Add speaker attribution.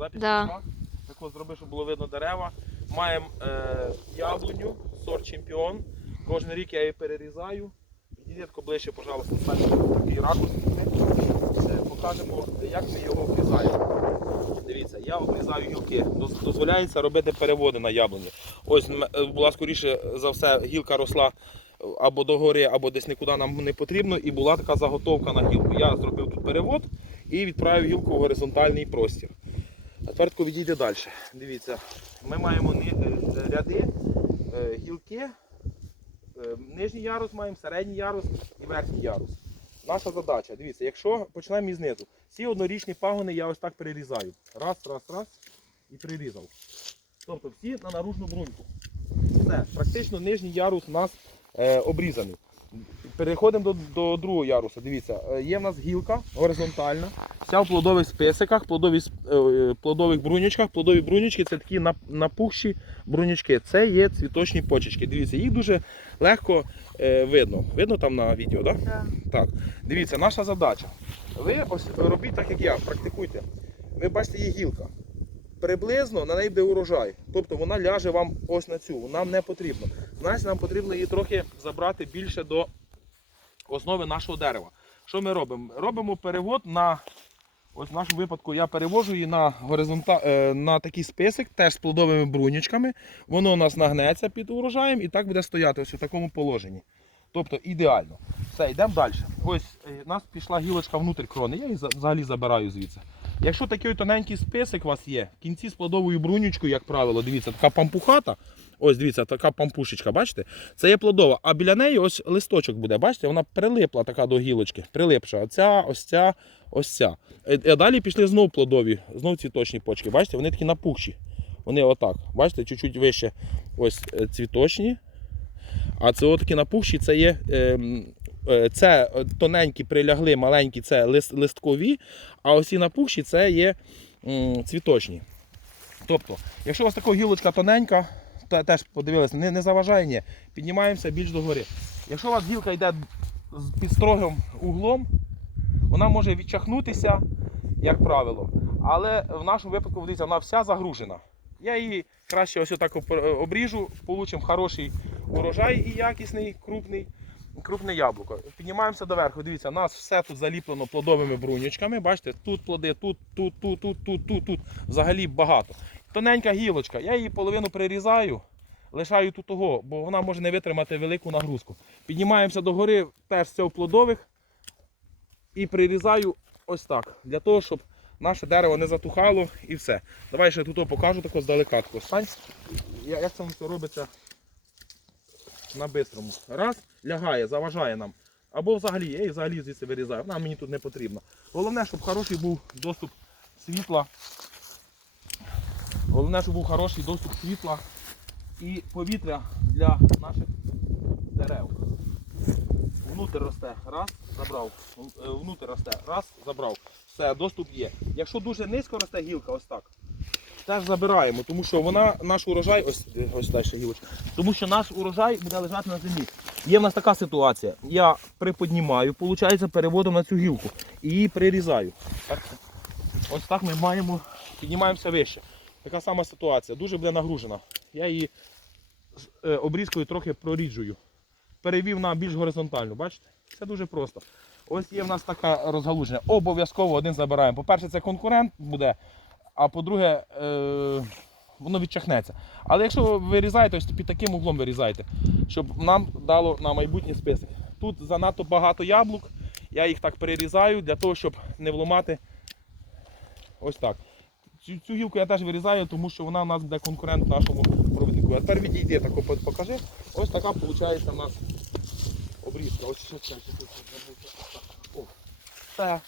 Speaker 1: Запись
Speaker 2: Да.
Speaker 1: пішла. Так от зроби, щоб було видно дерева. Маємо е, яблуню, сорт чемпіон. Кожен рік я її перерізаю. Підійди ближче, пожалуйста, такий ракурс. Покажемо, як ми його обрізаємо. Дивіться, я обрізаю гілки. Дозволяється робити переводи на яблуні. Ось е, була скоріше за все гілка росла або догори, або десь нікуди нам не потрібно. І була така заготовка на гілку. Я зробив тут перевод і відправив гілку в горизонтальний простір. Тепер відійде далі. Дивіться, ми маємо е, ряди, е, гілки, е, нижній ярус маємо, середній ярус і верхній ярус. Наша задача, дивіться, якщо почнемо із низу, ці однорічні пагони я ось так перерізаю. Раз, раз, раз і прирізав. Тобто всі на наружну бруньку. Все, практично нижній ярус у нас е, обрізаний. Переходимо до, до другого яруса. Дивіться, е, є в нас гілка горизонтальна, вся в плодових списиках, плодові, е, плодових брунючках. Плодові брунючки це такі напухші брунючки. Це є цвіточні почечки. Дивіться, їх дуже легко е, видно. Видно там на відео, так?
Speaker 2: Да.
Speaker 1: Так, дивіться, наша задача. Ви ось робіть так, як я, практикуйте. Ви бачите, є гілка. Приблизно на неї буде урожай. Тобто вона ляже вам ось на цю. Нам не потрібно. Значить, нам потрібно її трохи забрати більше до основи нашого дерева. Що ми робимо? Робимо перевод на. Ось в нашому випадку я перевожу її на горизонта... е, на такий список, теж з плодовими брунічками. Воно у нас нагнеться під урожаєм і так буде стояти ось у такому положенні. Тобто ідеально. Все, йдемо далі. Ось е, у нас пішла гілочка внутрі крони, я її взагалі забираю звідси. Якщо такий тоненький список у вас є, в кінці з плодовою брунючкою, як правило, дивіться, така пампухата. Ось дивіться, така пампушечка, бачите? Це є плодова, а біля неї ось листочок буде, бачите, вона прилипла така до гілочки, прилипша. Оця, ось ця, ось ця. Е, А далі пішли знов плодові, знов цвіточні почки. Бачите, вони такі напухші. Вони отак. Бачите, чуть-чуть вище ось е, цвіточні. А це отакі напухші, це є. ем, е, Це е, тоненькі прилягли, маленькі це лист, листкові, а ось ці напухші це є м, цвіточні. Тобто, якщо у вас така гілочка тоненька, то теж подивилися, не, не заважає, ні. Піднімаємося більш догори. Якщо у вас гілка йде під строгим углом, вона може відчахнутися, як правило. Але в нашому випадку дивіться, вона вся загружена. Я її краще ось отак обріжу, получимо хороший урожай і якісний, крупний, крупне яблуко. Піднімаємося доверху. Дивіться, у нас все тут заліплено плодовими брунючками. Бачите, тут плоди, тут, тут, тут, тут, тут, тут, тут. Взагалі багато. Тоненька гілочка. Я її половину прирізаю, лишаю тут того, бо вона може не витримати велику нагрузку. Піднімаємося догори, теж це в плодових. І прирізаю ось так. Для того, щоб наше дерево не затухало і все. Давай ще тут покажу тако здалека. Тако Як це все робиться на бистрому. Раз, лягає, заважає нам. Або взагалі, я її взагалі звідси вирізаю. Вона мені тут не потрібна. Головне, щоб хороший був доступ світла. Головне, щоб був хороший доступ світла і повітря для наших дерев. Внутрі росте, раз, забрав. Внутрі росте, раз, забрав. Все, доступ є. Якщо дуже низько росте гілка, ось так. Теж забираємо, тому що вона наш урожай, ось, ось далі гілочка, тому що наш урожай буде лежати на землі. Є в нас така ситуація. Я приподнімаю, виходить, переводом на цю гілку і її прирізаю. Ось так ми маємо, піднімаємося вище. Така сама ситуація, дуже буде нагружена. Я її е, обрізкою трохи проріджую. Перевів на більш горизонтальну, бачите? Все дуже просто. Ось є в нас така розгалуження. Обов'язково один забираємо. По-перше, це конкурент буде, а по-друге, е, воно відчахнеться. Але якщо ви вирізаєте, ось під таким углом вирізайте, щоб нам дало на майбутнє список. Тут занадто багато яблук, я їх так перерізаю для того, щоб не вломати ось так. Цю, цю гілку я теж вирізаю, тому що вона у нас буде конкурент нашому провіднику. А тепер відійди, тако покажи. Ось така виходить у нас обрізка. Ось ще. О, Все.